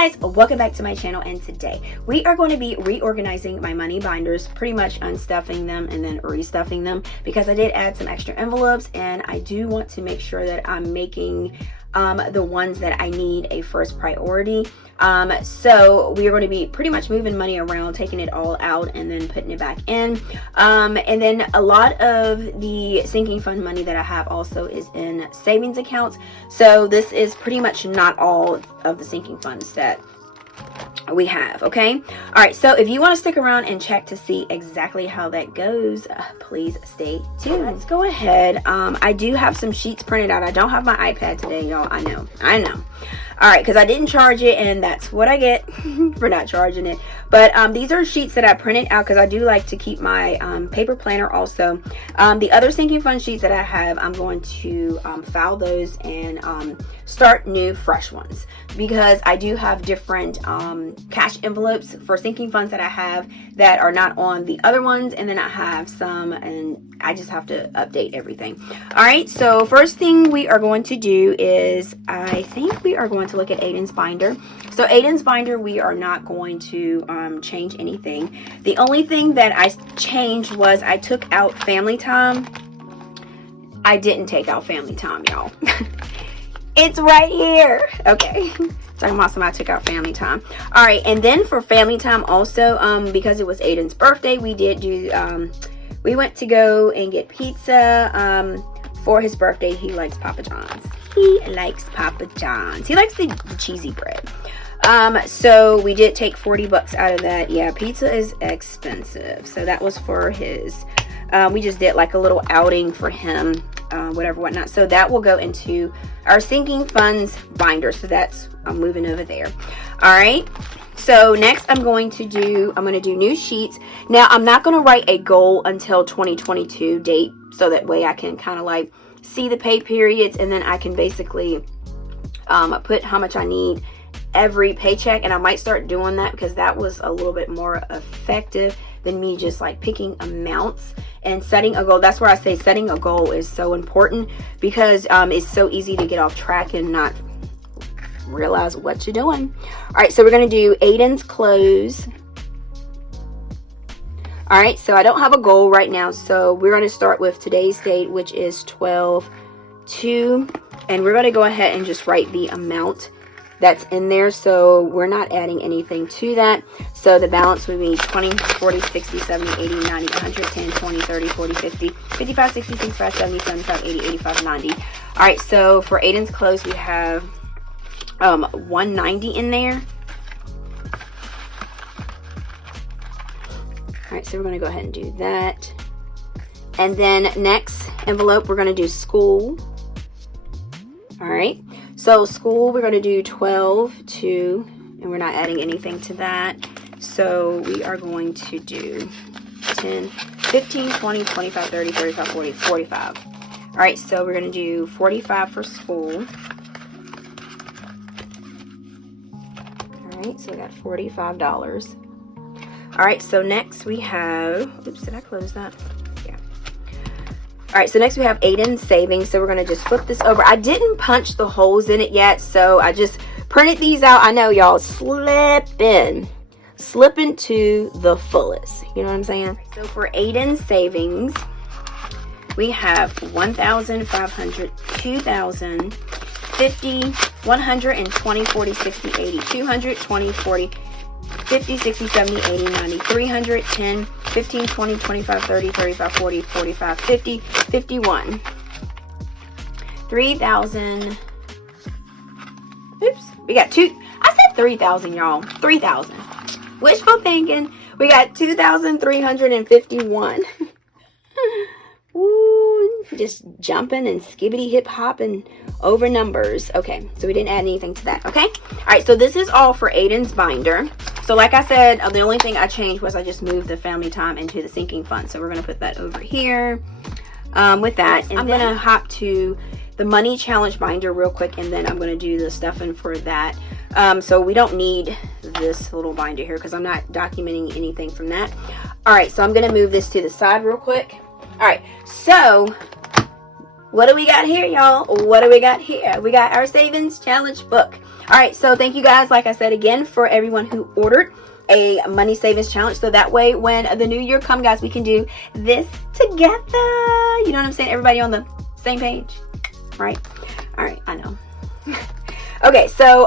Hey guys, welcome back to my channel, and today we are going to be reorganizing my money binders, pretty much unstuffing them and then restuffing them because I did add some extra envelopes and I do want to make sure that I'm making the ones that I need a first priority. So we are going to be pretty much moving money around, taking it all out and then putting it back in. And then a lot of the sinking fund money that I have also is in savings accounts. So this is pretty much not all of the sinking funds that we have. Okay, all right, so if you want to stick around and check to see exactly how that goes, please stay tuned. Let's go ahead. I do have some sheets printed out. I don't have my iPad today, y'all. I know. All right, because I didn't charge it, and that's what I get for not charging it. But these are sheets that I printed out because I do like to keep my paper planner also. The other sinking fund sheets that I have, I'm going to file those and start new fresh ones because I do have different cash envelopes for sinking funds that I have that are not on the other ones, and then I have some, and I just have to update everything. All right, so first thing we are going to do is I think we are going to look at Aidan's binder. So Aidan's binder, we are not going to change anything. The only thing that I changed was I took out family time. I didn't take out family time, y'all. It's right here. Okay, talking about somebody took out family time. All right, and then for family time also, because it was Aidan's birthday, we did do we went to go and get pizza for his birthday. He likes Papa John's. He likes Papa John's. He likes the cheesy bread. So we did take 40 bucks out of that. Yeah, pizza is expensive. So that was for his, we just did like a little outing for him, whatever, whatnot. So that will go into our sinking funds binder. So that's, I'm moving over there. All right. So next I'm going to do new sheets. Now I'm not going to write a goal until 2022 date. So that way I can kind of like see the pay periods, and then I can basically put how much I need every paycheck. And I might start doing that because that was a little bit more effective than me just like picking amounts and setting a goal. That's where I say setting a goal is so important because it's so easy to get off track and not realize what you're doing. All right, so we're going to do Aidan's clothes. All right, so I don't have a goal right now, so we're going to start with today's date, which is 12/2, and we're going to go ahead and just write the amount that's in there. So we're not adding anything to that. So the balance would be 20, 40, 60, 70, 80, 90, 110, 20, 30, 40, 50, 55, 60, 65, 70, 75, 80, 85, 90. All right, so for Aidan's clothes, we have 190 in there. All right, so we're going to go ahead and do that. And then next envelope, we're going to do school. All right, so school, we're going to do 12/2, and we're not adding anything to that. So we are going to do 10, 15, 20, 25, 30, 35, 40, 45. All right, so we're going to do 45 for school. All right, so we got $45. All right, so next we have, oops, did I close that? Yeah. All right, so next we have Aidan's savings. So we're going to just flip this over. I didn't punch the holes in it yet, so I just printed these out. I know y'all slipping to the fullest. You know what I'm saying? So for Aidan's savings, we have 1,500, 2,000, 50, 120, 40, 60, 80, 200, 20, 40, 50, 60, 70, 80, 90, 300, 10, 15, 20, 25, 30, 35, 40, 45, 50, 51, 3,000. Oops, we got I said 3,000, y'all. 3,000. Wishful thinking. We got 2,351. Ooh, just jumping and skibbity hip hopping over numbers. Okay, so we didn't add anything to that. Okay, all right, so this is all for Aidan's binder. So like I said, the only thing I changed was I just moved the family time into the sinking fund. So we're going to put that over here with that. And I'm going to hop to the money challenge binder real quick, and then I'm going to do the stuffing for that. So we don't need this little binder here because I'm not documenting anything from that. All right, so I'm going to move this to the side real quick. All right, so what do we got here, y'all? What do we got here? We got our savings challenge book. All right, so thank you guys, like I said again, for everyone who ordered a money savings challenge. So that way, when the new year comes, guys, we can do this together. You know what I'm saying? Everybody on the same page, right? All right, I know. Okay, so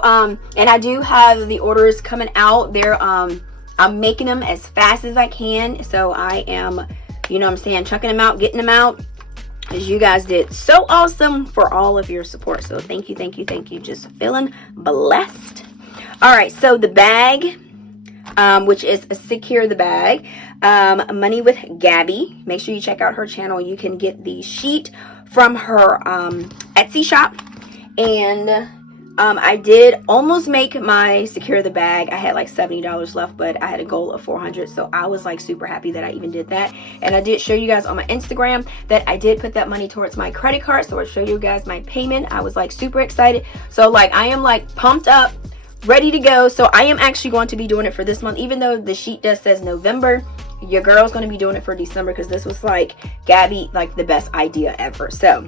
and I do have the orders coming out there. I'm making them as fast as I can. So I am, you know what I'm saying, chunking them out, getting them out. As you guys did so awesome for all of your support. So thank you, thank you, thank you. Just feeling blessed. All right, so the bag, which is Secure the Bag, Money with Gabby. Make sure you check out her channel. You can get the sheet from her Etsy shop. And I did almost make my Secure the Bag. I had like $70 left, but I had a goal of $400, so I was like super happy that I even did that. And I did show you guys on my Instagram that I did put that money towards my credit card, so I'll show you guys my payment. I was like super excited. So like I am like pumped up, ready to go. So I am actually going to be doing it for this month, even though the sheet just says November. Your girl's going to be doing it for December, because this was like Gabby, like the best idea ever. So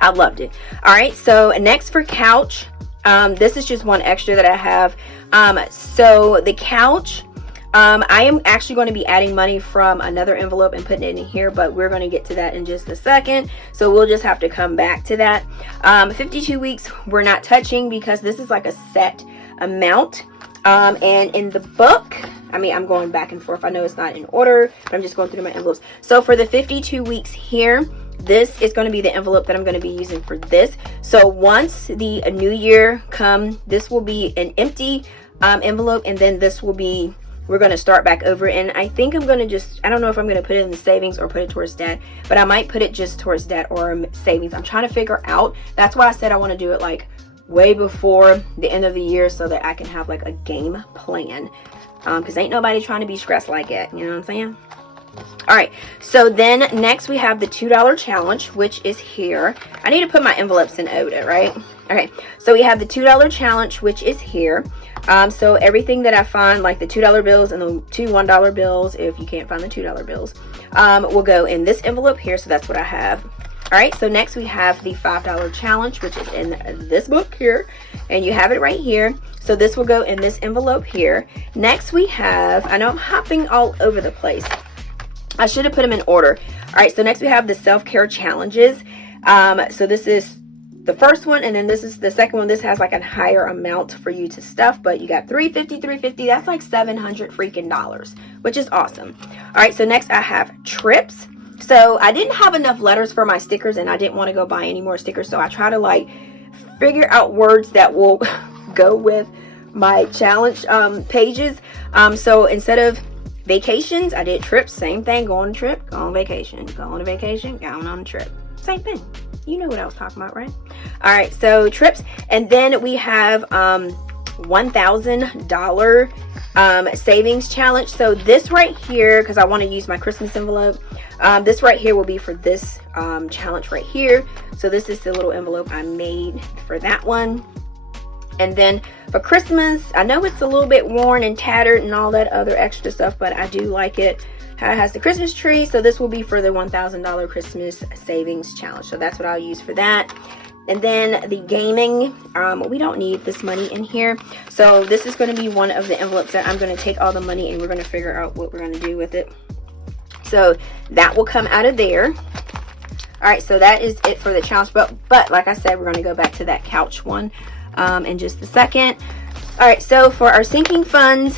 I loved it. All right, so next for couch. This is just one extra that I have. So the couch, I am actually going to be adding money from another envelope and putting it in here, but we're going to get to that in just a second. So we'll just have to come back to that. 52 weeks we're not touching, because this is like a set amount. And in the book, I mean, I'm going back and forth. I know it's not in order, but I'm just going through my envelopes. So for the 52 weeks here, this is going to be the envelope that I'm going to be using for this. So once the new year come, this will be an empty envelope, and then this will be, we're going to start back over. And I think I'm going to just, I don't know if I'm going to put it in the savings or put it towards debt, but I might put it just towards debt or savings. I'm trying to figure out. That's why I said I want to do it like way before the end of the year, so that I can have like a game plan, because ain't nobody trying to be stressed like it, you know what I'm saying? All right, so then next we have the $2 challenge, which is here. I need to put my envelopes in order, right? All right, so we have the $2 challenge, which is here. So everything that I find, like the $2 bills and the two $1 bills, if you can't find the $2 bills, will go in this envelope here. So that's what I have. All right, so next we have the $5 challenge, which is in this book here, and you have it right here. So this will go in this envelope here. Next we have, I know I'm hopping all over the place, I should have put them in order. All right, so next we have the self-care challenges. So this is the first one, and then this is the second one. This has like a higher amount for you to stuff, but you got $350. That's like $700 freaking dollars, which is awesome. All right, so next I have trips. So I didn't have enough letters for my stickers, and I didn't want to go buy any more stickers, so I try to like figure out words that will go with my challenge pages. So instead of vacations, I did trips. Same thing. Go on a trip, go on vacation, go on a vacation, go on a trip. Same thing. You know what I was talking about, right? All right, so trips. And then we have $1,000 savings challenge. So this right here, because I want to use my Christmas envelope, this right here will be for this challenge right here. So this is the little envelope I made for that one. And then for Christmas, I know it's a little bit worn and tattered and all that other extra stuff, but I do like it how it has the Christmas tree. So this will be for the $1,000 Christmas savings challenge. So that's what I'll use for that. And then the gaming, we don't need this money in here. So this is going to be one of the envelopes that I'm going to take all the money, and we're going to figure out what we're going to do with it. So that will come out of there. All right, so that is it for the challenge. But like I said, we're going to go back to that couch one in just a second. All right, so for our sinking funds,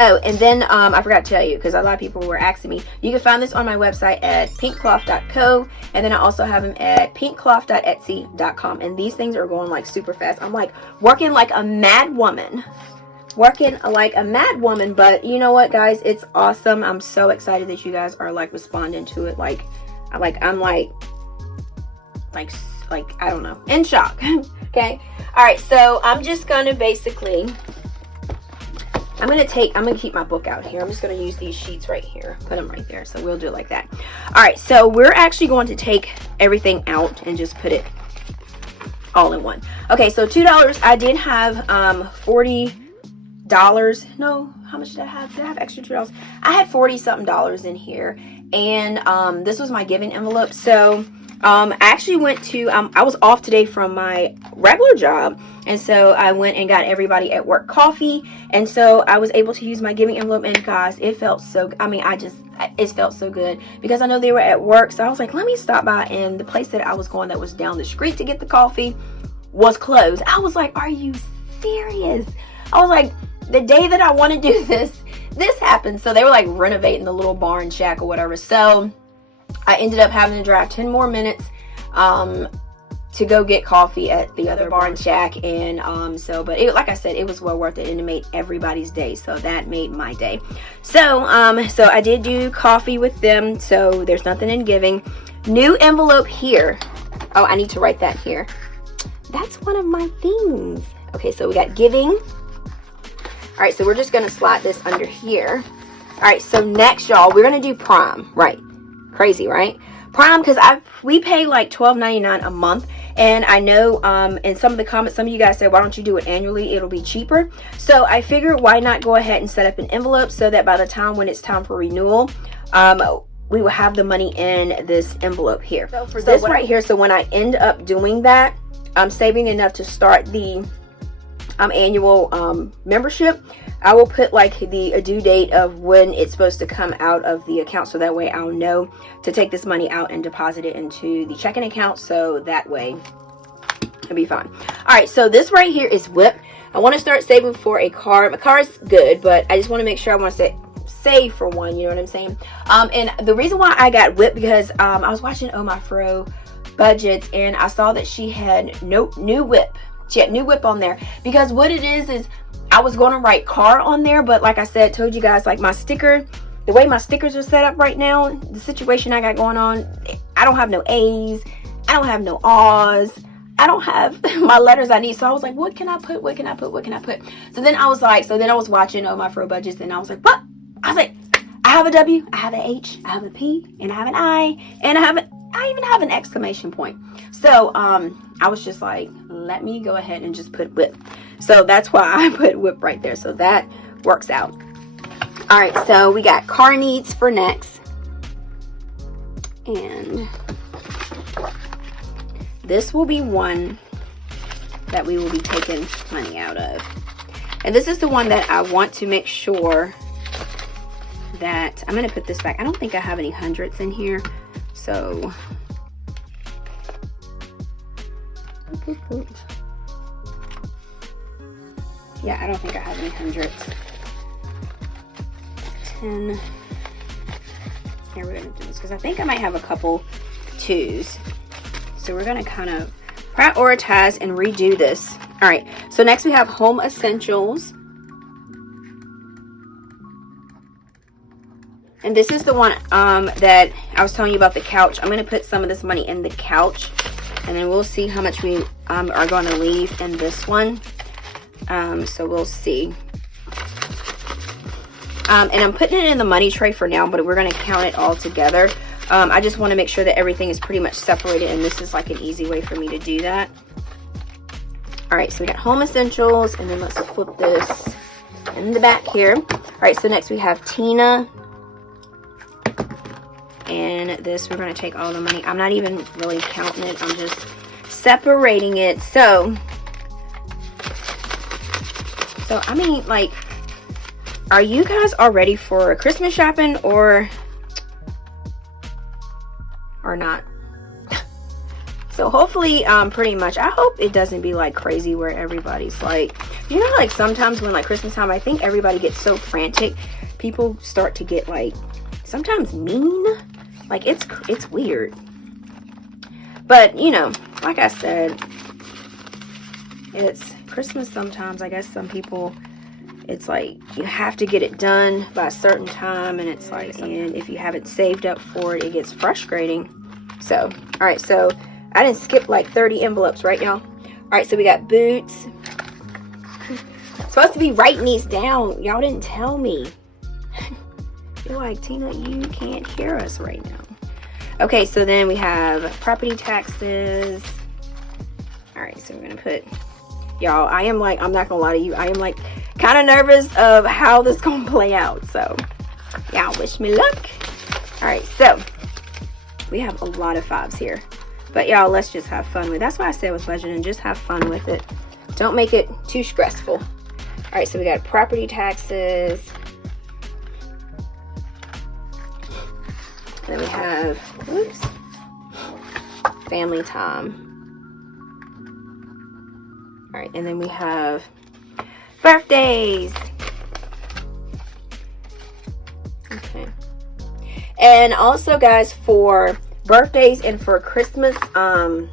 oh, and then I forgot to tell you, because a lot of people were asking me, you can find this on my website at pinkcloth.co, and then I also have them at pinkcloth.etsy.com, and these things are going like super fast. I'm like working like a mad woman. But you know what, guys, it's awesome. I'm so excited that you guys are like responding to it. I'm like I don't know, in shock. Okay, all right, so I'm just gonna basically, I'm gonna keep my book out here. I'm just gonna use these sheets right here, put them right there. So we'll do it like that. All right, so we're actually going to take everything out and just put it all in one. Okay, so $2. I did have $40. No, how much did I have? Did I have extra $2? I had $40 something in here, and this was my giving envelope. So I actually went to I was off today from my regular job, and so I went and got everybody at work coffee, and so I was able to use my giving envelope. And guys, it felt so, I mean, it felt so good, because I know they were at work, so I was like, let me stop by. And the place that I was going, that was down the street to get the coffee, was closed. I was like, are you serious? I was like, the day that I want to do this happened. So they were like renovating the little barn shack or whatever, so I ended up having to drive 10 more minutes to go get coffee at the other barn shack. And but it, like I said, it was well worth it, and it made everybody's day, so that made my day. So so I did do coffee with them, so there's nothing in giving. New envelope here. Oh, I need to write that here. That's one of my things. Okay, so we got giving. All right, so we're just gonna slide this under here. All right, so next, y'all, we're gonna do Prime. Right, crazy, right? Prime, because we pay like $12.99 a month, and I know in some of the comments, some of you guys said, why don't you do it annually? It'll be cheaper. So I figured, why not go ahead and set up an envelope, so that by the time when it's time for renewal, we will have the money in this envelope here. So for this right here, so when I end up doing that, I'm saving enough to start the annual membership. I will put like the due date of when it's supposed to come out of the account, so that way I'll know to take this money out and deposit it into the checking account, so that way it'll be fine. All right, so this right here is WHIP. I want to start saving for a car. My car is good, but I just want to make sure I want to save for one, you know what I'm saying? And the reason why I got WHIP, because I was watching Oh My Fro budgets, and I saw that she had new WHIP. She had new WHIP on there, because what it is I was going to write car on there, but like I said, told you guys, like my sticker, the way my stickers are set up right now, the situation I got going on, I don't have no A's, I don't have no R's, I don't have my letters I need. So I was like, what can I put? What can I put? What can I put? So then I was like, I was watching Oh My Fro budgets, and I was like, what? I was like, I have a W, I have an H, I have a P, and I have an I, and I even have an exclamation point. So I was just like, let me go ahead and just put WHIP. So that's why I put WHIP right there. So that works out. All right, so we got car needs for next. And this will be one that we will be taking money out of. And this is the one that I want to make sure that I'm going to put this back. I don't think I have any hundreds in here. So yeah, I don't think I have any hundreds. 10. Here, we're going to do this because I think I might have a couple twos. So we're going to kind of prioritize and redo this. All right, so next we have home essentials. And this is the one that I was telling you about, the couch. I'm going to put some of this money in the couch, and then we'll see how much we are going to leave in this one. So we'll see. And I'm putting it in the money tray for now, but we're going to count it all together. I just want to make sure that everything is pretty much separated, and this is like an easy way for me to do that. All right, so we got home essentials, and then let's flip this in the back here. All right, so next we have Tina. And this, we're going to take all the money. I'm not even really counting it. I'm just separating it. So I mean, like, are you guys all ready for Christmas shopping or not? So hopefully, pretty much, I hope it doesn't be like crazy where everybody's like, you know, like sometimes when like Christmas time, I think everybody gets so frantic. People start to get like sometimes mean. Like it's weird. But you know, like I said, it's Christmas sometimes. I guess some people, it's like you have to get it done by a certain time, and it's like, and if you haven't saved up for it, it gets frustrating. So, all right, so I didn't skip like 30 envelopes, right, y'all? All right, so we got boots. Supposed to be writing these down. Y'all didn't tell me. You're like, Tina, you can't hear us right now. Okay, so then we have property taxes. All right, so we're gonna put, y'all, I am like, I'm not gonna lie to you, I am like kind of nervous of how this gonna play out. So y'all wish me luck. right, so we have a lot of 5s here. But y'all, let's just have fun with it. That's why I said with budgeting, just have fun with it. Don't make it too stressful. All right, so we got property taxes. Then we have, oops, family time. All right, and then we have birthdays. Okay. And also, guys, for birthdays and for Christmas, because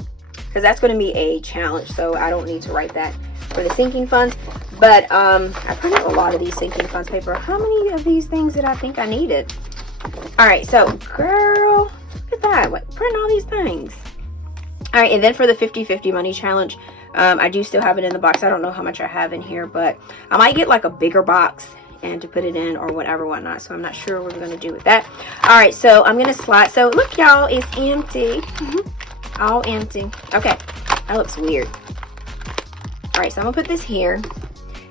that's going to be a challenge, so I don't need to write that for the sinking funds. But I printed a lot of these sinking funds paper. How many of these things did I think I needed? All right, so girl, look at that. What, print all these things. All right, and then for the 50-50 money challenge, I do still have it in the box. I don't know how much I have in here, but I might get like a bigger box and to put it in or whatever, whatnot. So I'm not sure what we're going to do with that. All right, so I'm going to slide. So look, y'all, it's empty. All empty. Okay, that looks weird. All right, so I'm going to put this here.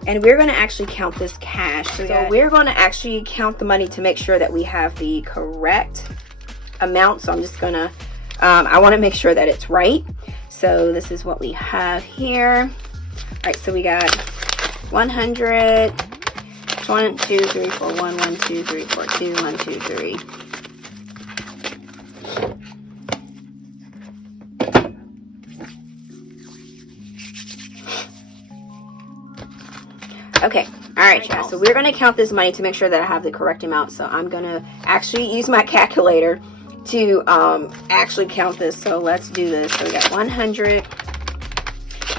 And we're going to actually count this cash. So we're going to actually count the money to make sure that we have the correct amount. So I'm just going to, I want to make sure that it's right. So this is what we have here. All right, so we got 100, 1, 2, 3, 4, 1, 1, 2, 3, 4, 2, 1, 2, 3. Okay, all right, y'all. So we're gonna count this money to make sure that I have the correct amount. So I'm gonna actually use my calculator to actually count this. So let's do this. So we got 100,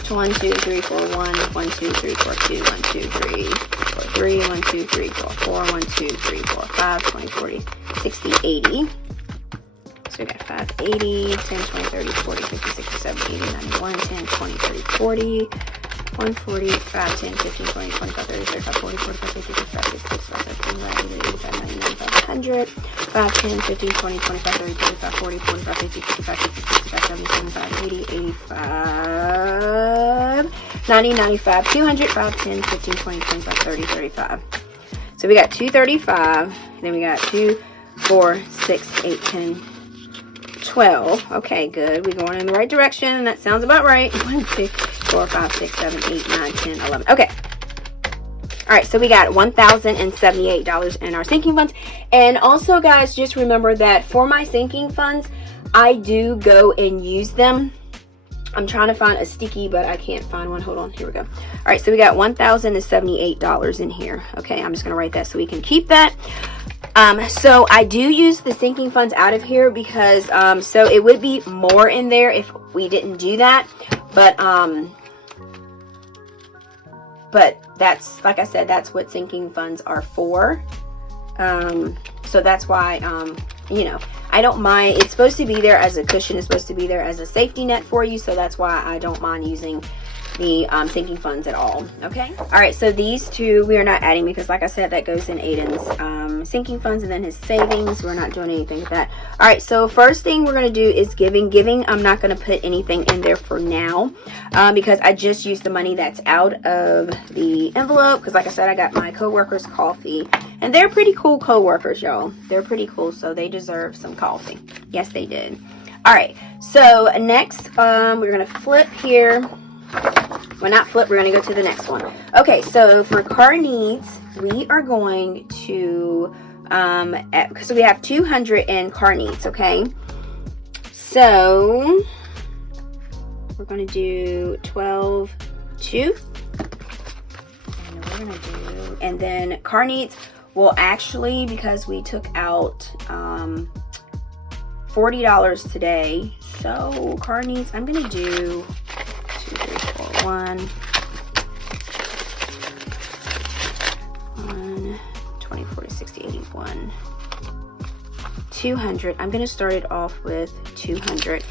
1, 2, 3, 4, 1, 1, 2, 3, 4, 2, 1, 2, 3, 4, 3, 1, 2, 3, 4, 4, 1, 2, 3, 4, 5, 20, 40, 60, 80. So we got 5, 80, 10, 20, 30, 40, 50, 60, 70, 80, 91, 10, 20, 30, 40. 140, 5, 10, 15, 20, 25, 30, 35, 40, 45, 50, 55, 60, 65, 70, 80, 85, 90, 95, 100, 5, 10, 15, 20, 25, 30, 35, 40, 45, 50, 55, 60, 65, 70, 75, 80, 85, 90, 95, 200, 5, 10, 15, 20, 25, 30, 35. So we got 235, and then we got 2, 4, 6, 8, 10, 12. Okay, good. We're going in the right direction. That sounds about right. 1, 2, 4, 5, 6, 7, 8, 9, 10, 11. Okay. All right, so we got $1,078 in our sinking funds. And also, guys, just remember that for my sinking funds, I do go and use them. I'm trying to find a sticky, but I can't find one. Hold on. Here we go. All right, so we got $1,078 in here. Okay, I'm just going to write that so we can keep that. So I do use the sinking funds out of here because, so it would be more in there if we didn't do that. But that's, like I said, that's what sinking funds are for. So that's why, you know, I don't mind. It's supposed to be there as a cushion. It's supposed to be there as a safety net for you. So that's why I don't mind using the sinking funds at all. Okay. All right. So these two we are not adding because, like I said, that goes in Aidan's sinking funds and then his savings. We're not doing anything with that. All right. So first thing we're going to do is giving. I'm not going to put anything in there for now because I just used the money that's out of the envelope because, like I said, I got my co-workers coffee and they're pretty cool co-workers, y'all. They're pretty cool, so they deserve some coffee. Yes, they did. All right. So next, we're going to flip here. Well, not flip, we're going to go to the next one. Okay, so for car needs, we are going to, so we have 200 in car needs, okay? So, we're going to do 12, 2. And we're going to do, and then car needs will actually, because we took out $40 today, so car needs, I'm going to do 2, 3, 4, 1, 20, 40, 60, 81, 200. I'm going to start it off with 200.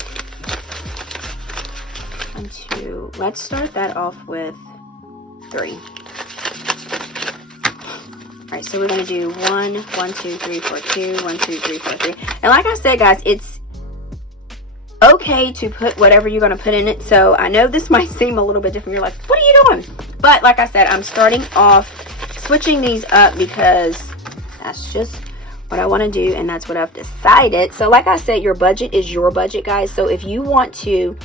1, 2. Let's start that off with 3. All right, so we're going to do 1, 1, 2, 3, 4, 2, 1, 2, 3, 4, 3. And like I said, guys, it's okay to put whatever you're going to put in it. So I know this might seem a little bit different. You're like, what are you doing? But like I said, I'm starting off switching these up because that's just what I want to do, and that's what I've decided. So like I said, your budget is your budget, guys. So if you want to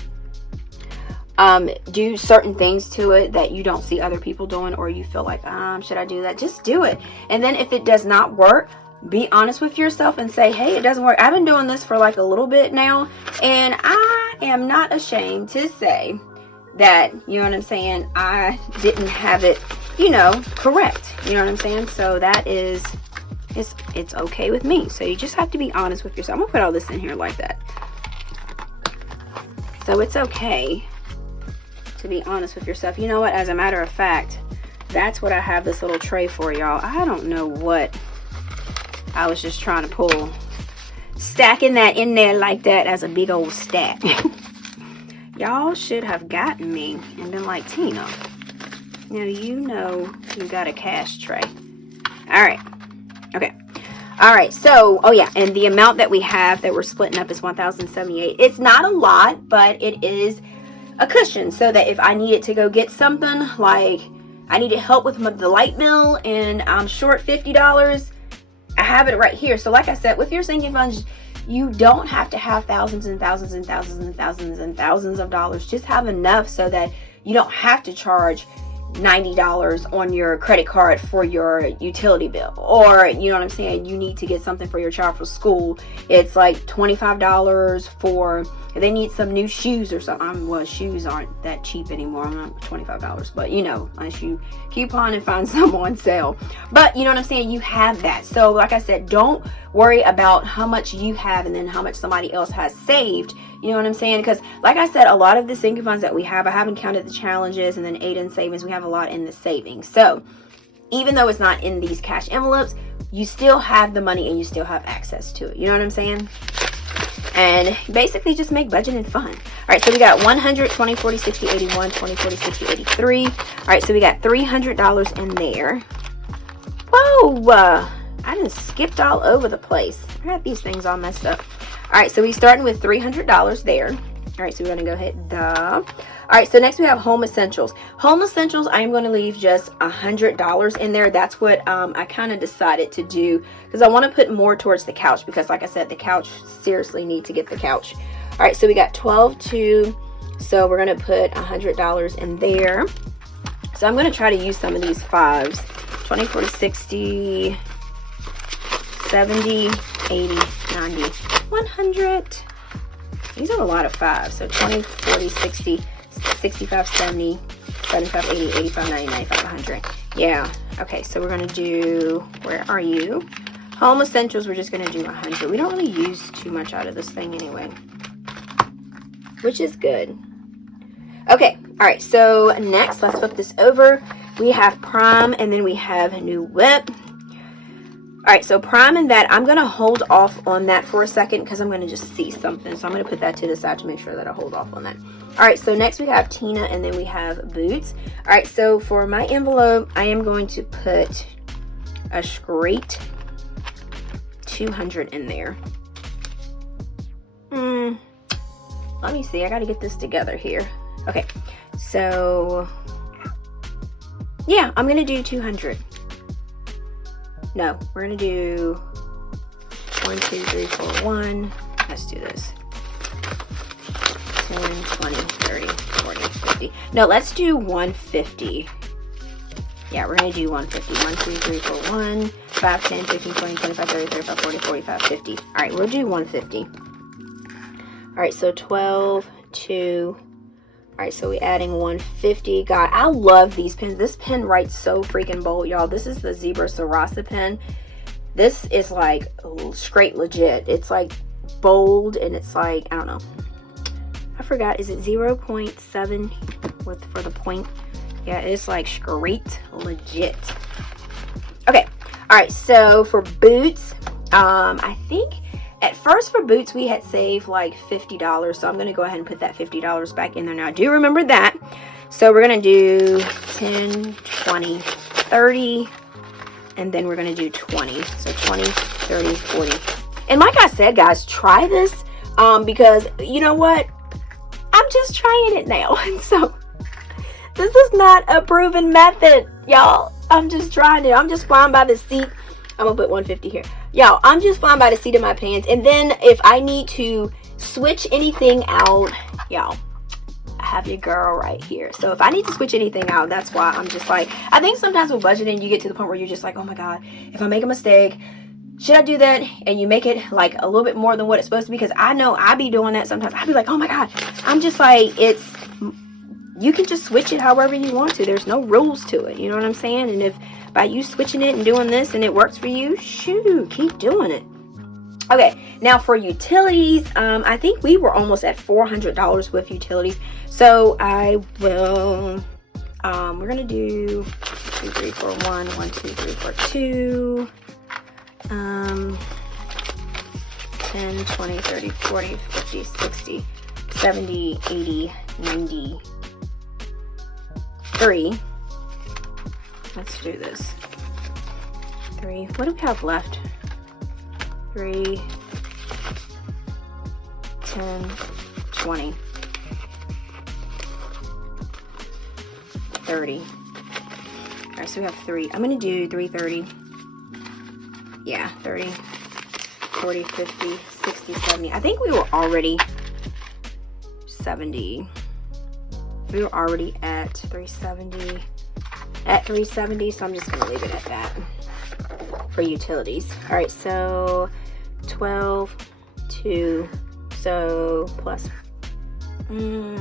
do certain things to it that you don't see other people doing, or you feel like, should I do that? Just do it. And then if it does not work, be honest with yourself and say, hey, it doesn't work. I've been doing this for like a little bit now, and I am not ashamed to say that, you know what I'm saying, I didn't have it, you know, correct. You know what I'm saying? So that is, it's okay with me. So you just have to be honest with yourself. I'm gonna put all this in here like that. So it's okay to be honest with yourself. You know what? As a matter of fact, that's what I have this little tray for, y'all. I don't know what I was just trying to pull. Stacking that in there like that as a big old stack. Y'all should have gotten me and been like, Tina, now you know you got a cash tray. All right. Okay. All right. So, oh yeah. And the amount that we have that we're splitting up is $1,078. It's not a lot, but it is a cushion so that if I needed to go get something, like I needed help with the light bill and I'm short $50, I have it right here. So like I said, with your sinking funds, you don't have to have thousands and thousands and thousands and thousands and thousands of dollars. Just have enough so that you don't have to charge $90 on your credit card for your utility bill, or you know what I'm saying, you need to get something for your child for school. It's like $25 for, if they need some new shoes or something. Well, shoes aren't that cheap anymore. I'm not $25, but you know, unless you coupon and find some on sale. But you know what I'm saying, you have that. So like I said, don't worry about how much you have and then how much somebody else has saved. You know what I'm saying? Because like I said, a lot of the sinking funds that we have, I haven't counted the challenges and then Aidan savings, we have a lot in the savings. So even though it's not in these cash envelopes, you still have the money and you still have access to it. You know what I'm saying? And basically just make budgeting fun. All right, so we got 100, 20, 40, 60, 81, 20, 40, 60, 83. All right, so we got $300 in there. Whoa, I just skipped all over the place. I got these things all messed up. All right, so we're starting with $300 there. All right, so we're going to go ahead. All right, so next we have home essentials. Home essentials, I'm going to leave just $100 in there. That's what I kind of decided to do because I want to put more towards the couch because, like I said, the couch, seriously need to get the couch. All right, so we got 12 to, so we're going to put $100 in there. So I'm going to try to use some of these fives. 20, 40, 60, 70, 80, 90, 100. These are a lot of fives. So 20, 40, 60, 65, 70, 75, 80, 85, 90, 95, 100. Yeah. Okay, so we're going to do, where are you? Home essentials, we're just going to do 100. We don't really use too much out of this thing anyway, which is good. Okay. All right. So next, let's flip this over. We have Prime and then we have New Whip. All right, so Prime and that, I'm going to hold off on that for a second because I'm going to just see something. So I'm going to put that to the side to make sure that I hold off on that. All right, so next we have Tina and then we have Boots. All right, so for my envelope, I am going to put a straight 200 in there. Let me see. I got to get this together here. Okay, so yeah, I'm going to do 200. No, we're going to do 1, 2, 3, 4, 1. Let's do this. 10, 20, 30, 40, 50. No, let's do 150. Yeah, we're going to do 150. 1, 2, 3, 4, 1, 5, 10, 15, 20, 25, 30, 35, 40, 45, 50. All right, we'll do 150. All right, so 12, 2. All right, so we're adding 150. God, I love these pens. This pen writes so freaking bold, y'all. This is the Zebra Sarasa pen. This is like straight legit. It's like bold and it's like, I don't know. I forgot, is it 0.7 for the point? Yeah, it's like straight legit. Okay, all right, so for Boots, I think at first for Boots, we had saved like $50. So I'm going to go ahead and put that $50 back in there. Now, I do remember that. So we're going to do 10, 20, 30, and then we're going to do 20. So 20, 30, 40. And like I said, guys, try this because you know what? I'm just trying it now. And so this is not a proven method, y'all. I'm just trying it. I'm just flying by the seat. I'm going to put 150 here. Y'all, I'm just flying by the seat of my pants. And then if I need to switch anything out, y'all, I have your girl right here. So if I need to switch anything out, that's why I'm just like, I think sometimes with budgeting, you get to the point where you're just like, oh my God, if I make a mistake, should I do that? And you make it like a little bit more than what it's supposed to be. Because I know I be doing that sometimes. I be like, oh my God. I'm just like, you can just switch it however you want to. There's no rules to it. You know what I'm saying? And if by you switching it and doing this and it works for you, shoot, keep doing it. Okay, now for utilities, I think we were almost at $400 with utilities. So I will, we're going to do 2, 3, 4, 1, 1, 2, 3, 4, 2. 10, 20, 30, 40, 50, 60, 70, 80, 90, 3. Let's do this. 3. What do we have left? 3, 10, 20, 30. All right, so we have 3. I'm going to do 330. Yeah, 30, 40, 50, 60, 70. I think we were already 70. We were already at 370. At 370, so I'm just going to leave it at that for utilities. All right, so 12, 2, so plus. All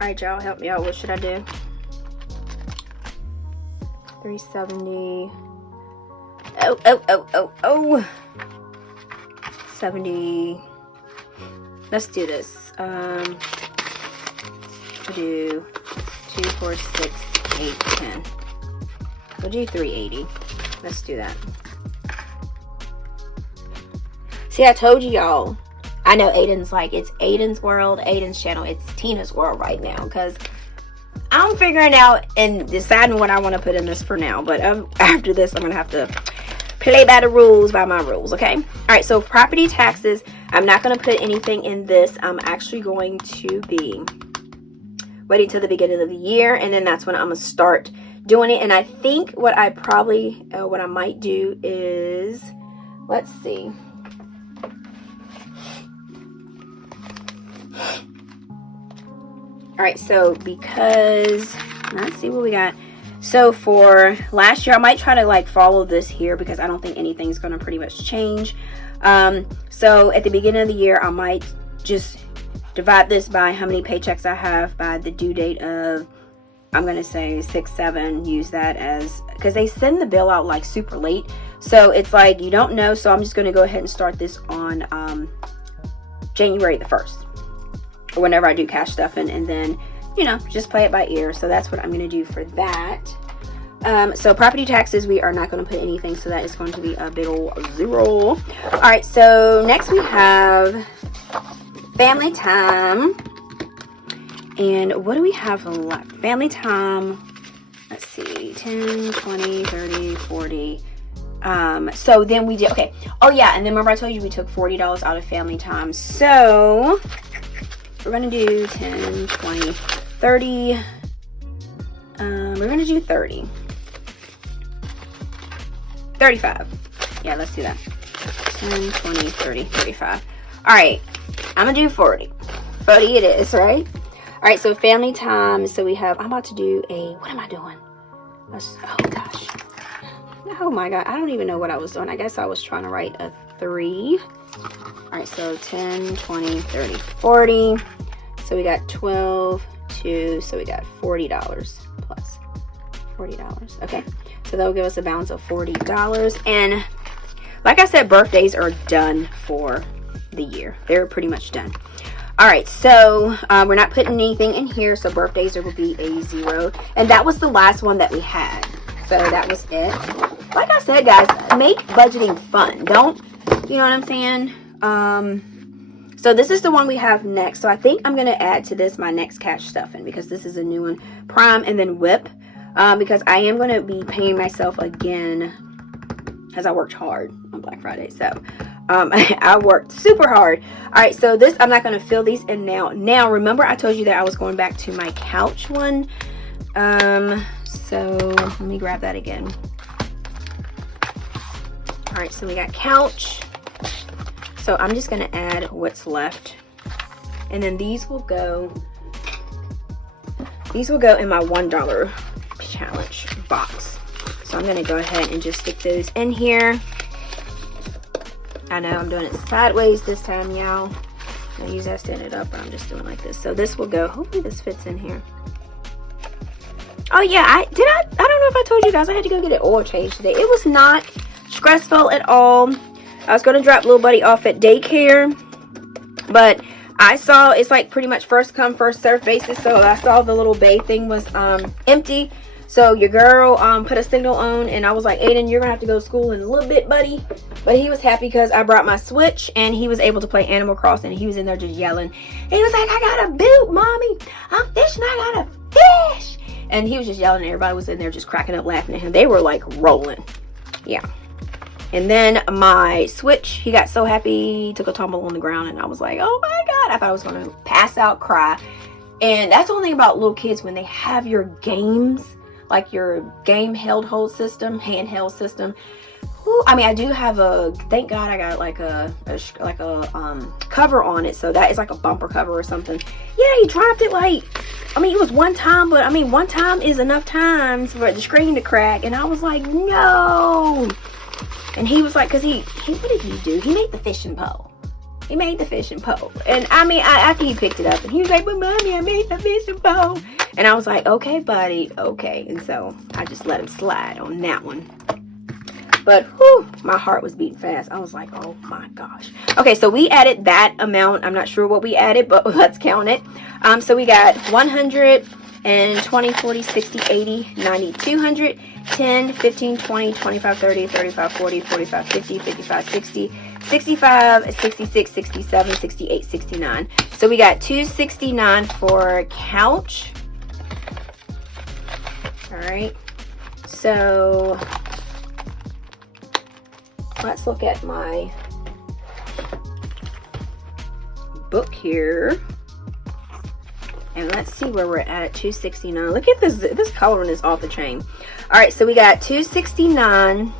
right, y'all, help me out. What should I do? 370. Oh. 70. Let's do this. We'll do 2, 4, 6, 8, 10. We'll do 380. Let's do that. See, I told you y'all. I know Aidan's like, it's Aidan's world, Aidan's channel. It's Tina's world right now. Because I'm figuring out and deciding what I want to put in this for now. But after this, I'm going to have to play by the rules, by my rules, okay? All right, so property taxes, I'm not going to put anything in this. I'm actually going to be waiting till the beginning of the year, and then that's when I'm going to start doing it. And I think what I might do is, let's see. All right, so because, let's see what we got. So for last year, I might try to like follow this here because I don't think anything's going to pretty much change. So at the beginning of the year, I might just divide this by how many paychecks I have by the due date of, I'm going to say 6, 7, use that as, because they send the bill out like super late. So it's like, you don't know. So I'm just going to go ahead and start this on January the 1st or whenever I do cash stuffing, and then, you know, just play it by ear. So that's what I'm going to do for that. So property taxes, we are not going to put anything. So that is going to be a big old 0. All right. So next we have family time. And what do we have left? Family time. Let's see. 10, 20, 30, 40. So then we did, okay. Oh yeah. And then remember I told you we took $40 out of family time. So we're going to do 10, 20, 30. We're going to do 30. 35. Yeah, let's do that. 10, 20, 30, 35. All right. I'm going to do 40. 40 it is, right? All right, so family time. So we have, I'm about to do a, what am I doing? Oh gosh. Oh my God. I don't even know what I was doing. I guess I was trying to write a 3. All right, so 10, 20, 30, 40. So we got 12, 2, so we got $40 plus $40. Okay, so that'll give us a balance of $40. And like I said, birthdays are done for the year. They're pretty much done. All right, so we're not putting anything in here, so birthdays will be a 0. And that was the last one that we had. So that was it. Like I said, guys, make budgeting fun. Don't, you know what I'm saying? So this is the one we have next. So I think I'm going to add to this my next cash stuffing because this is a new one. Prime and then whip. Because I am going to be paying myself again as I worked hard on Black Friday. So I worked super hard. All right, so this, I'm not going to fill these in now. Now, remember I told you that I was going back to my couch one. So let me grab that again. right, so we got couch. So I'm just gonna add what's left. And then these will go in my $1 challenge box. So I'm gonna go ahead and just stick those in here. I know I'm doing it sideways this time, y'all. I use that stand it up, but I'm just doing like this. So this will go, hopefully this fits in here. Oh yeah, I don't know if I told you guys, I had to go get an oil change today. It was not stressful at all. I was gonna drop little buddy off at daycare, but I saw it's like pretty much first come first serve basis. So I saw the little bay thing was empty. So your girl put a signal on, and I was like, Aidan, you're gonna have to go to school in a little bit, buddy. But he was happy because I brought my Switch and he was able to play Animal Crossing. He was in there just yelling. And he was like, I got a boot, mommy. I'm fishing, I got a fish. And he was just yelling, and everybody was in there just cracking up laughing at him. They were like rolling. Yeah. And then my Switch, he got so happy, he took a tumble on the ground, and I was like, oh my God. I thought I was gonna pass out, cry. And that's the only thing about little kids, when they have your games, like your game handheld system. Whew, I mean, I do have a, thank God I got like a cover on it. So that is like a bumper cover or something. Yeah, he dropped it like, I mean, it was one time, but I mean, one time is enough times for the screen to crack. And I was like, no. And he was like, because he what did he do? He made the fishing pole. He made the fishing pole. And I mean, after he picked it up, and he was like, but mommy, I made the fishing pole. And I was like, okay, buddy, okay. And so I just let him slide on that one. But whew, my heart was beating fast. I was like, oh my gosh. Okay, so we added that amount. I'm not sure what we added, but let's count it. So we got 100 and 20, 40, 60, 80, 90, 200, 10, 15, 20, 25, 30, 35, 40, 45, 50, 55, 60, 65, 66, 67, 68, 69. So we got 269 for couch. All right. So let's look at my book here. And let's see where we're at 269. Look at this coloring is off the chain. All right, so we got 269.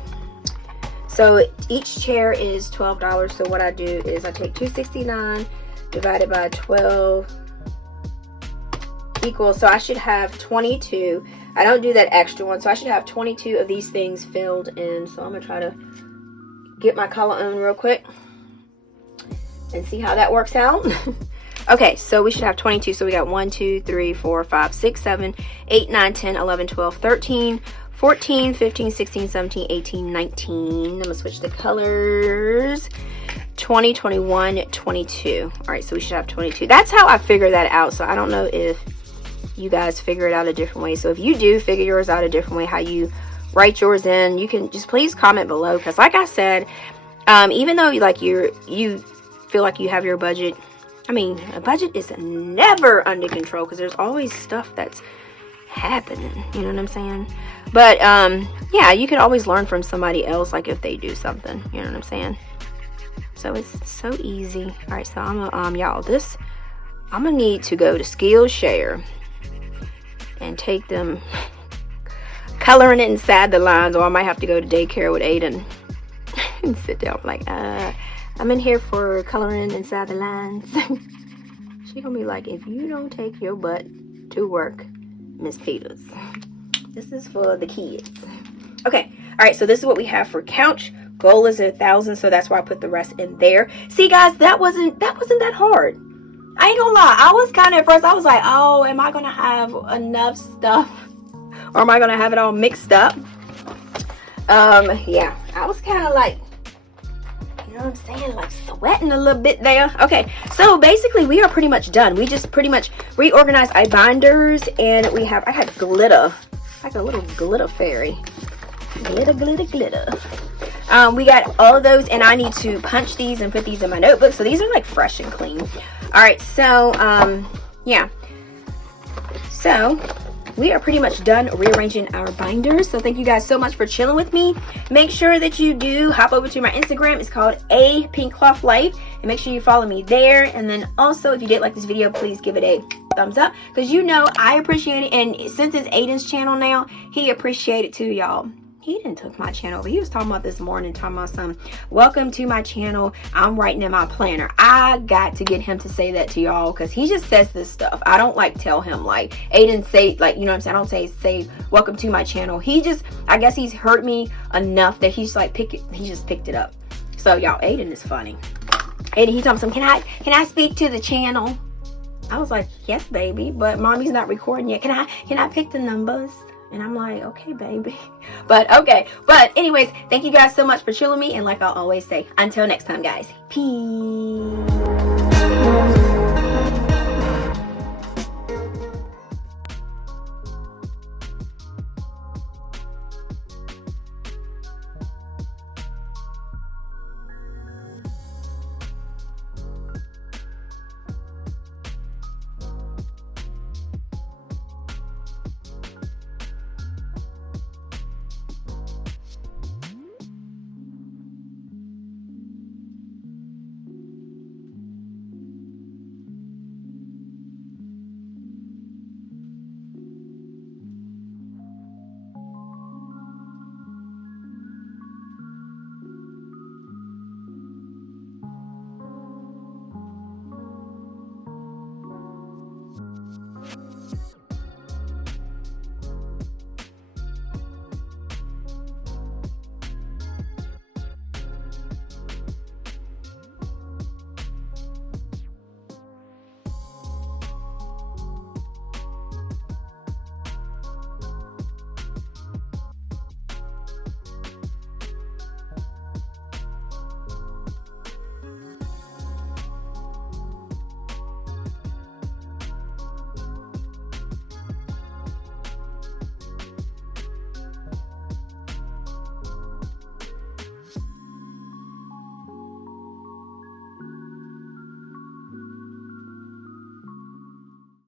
So each chair is $12. So what I do is I take 269 divided by 12 equals, so I should have 22. I don't do that extra one, so I should have 22 of these things filled in. So I'm gonna try to get my color on real quick and see how that works out. Okay, so we should have 22. So we got 1, 2, 3, 4, 5, 6, 7, 8, 9, 10, 11, 12, 13, 14, 15, 16, 17, 18, 19. I'm gonna switch the colors. 20, 21, 22. All right, so we should have 22. That's how I figure that out. So I don't know if you guys figure it out a different way. So if you do figure yours out a different way, how you write yours in, you can just please comment below. Because like I said, even though you feel like you have your budget, I mean, a budget is never under control because there's always stuff that's happening. You know what I'm saying? But yeah, you can always learn from somebody else, like if they do something. You know what I'm saying? So it's so easy. All right, so I'm gonna y'all, I'm gonna need to go to Skillshare and take them coloring it inside the lines, or I might have to go to daycare with Aidan and sit down like, I'm in here for coloring inside the lines. She gonna be like, if you don't take your butt to work, Miss Peters. This is for the kids. Okay, all right, so this is what we have for couch. Goal is 1,000, so that's why I put the rest in there. See, guys, that wasn't that hard. I ain't gonna lie. I was kind of, at first, I was like, oh, am I gonna have enough stuff? Or am I gonna have it all mixed up? Yeah, I was kind of like, you know what I'm saying, like sweating a little bit there. Okay, so basically we are pretty much done. We just pretty much reorganized our binders, and I had glitter, like a little glitter fairy. Glitter, glitter, glitter. We got all of those, and I need to punch these and put these in my notebook. So these are like fresh and clean. All right, so yeah. So we are pretty much done rearranging our binders. So thank you guys so much for chilling with me. Make sure that you do hop over to my Instagram. It's called APinkeClothlife, and make sure you follow me there. And then also, if you did like this video, please give it a thumbs up, because you know I appreciate it. And since it's Aidan's channel now, he appreciated it too, y'all. He didn't took my channel, but he was talking about this morning, talking about some, welcome to my channel. I'm writing in my planner. I got to get him to say that to y'all, because he just says this stuff. I don't like tell him like, Aidan say, like, you know what I'm saying? I don't say welcome to my channel. He just, I guess he's heard me enough that he's like, he just picked it up. So y'all, Aidan is funny. Aidan, he told me, can I speak to the channel? I was like, yes, baby, but mommy's not recording yet. Can I pick the numbers? And I'm like, okay, baby. But okay. But anyways, thank you guys so much for chilling me. And like I always say, until next time, guys. Peace.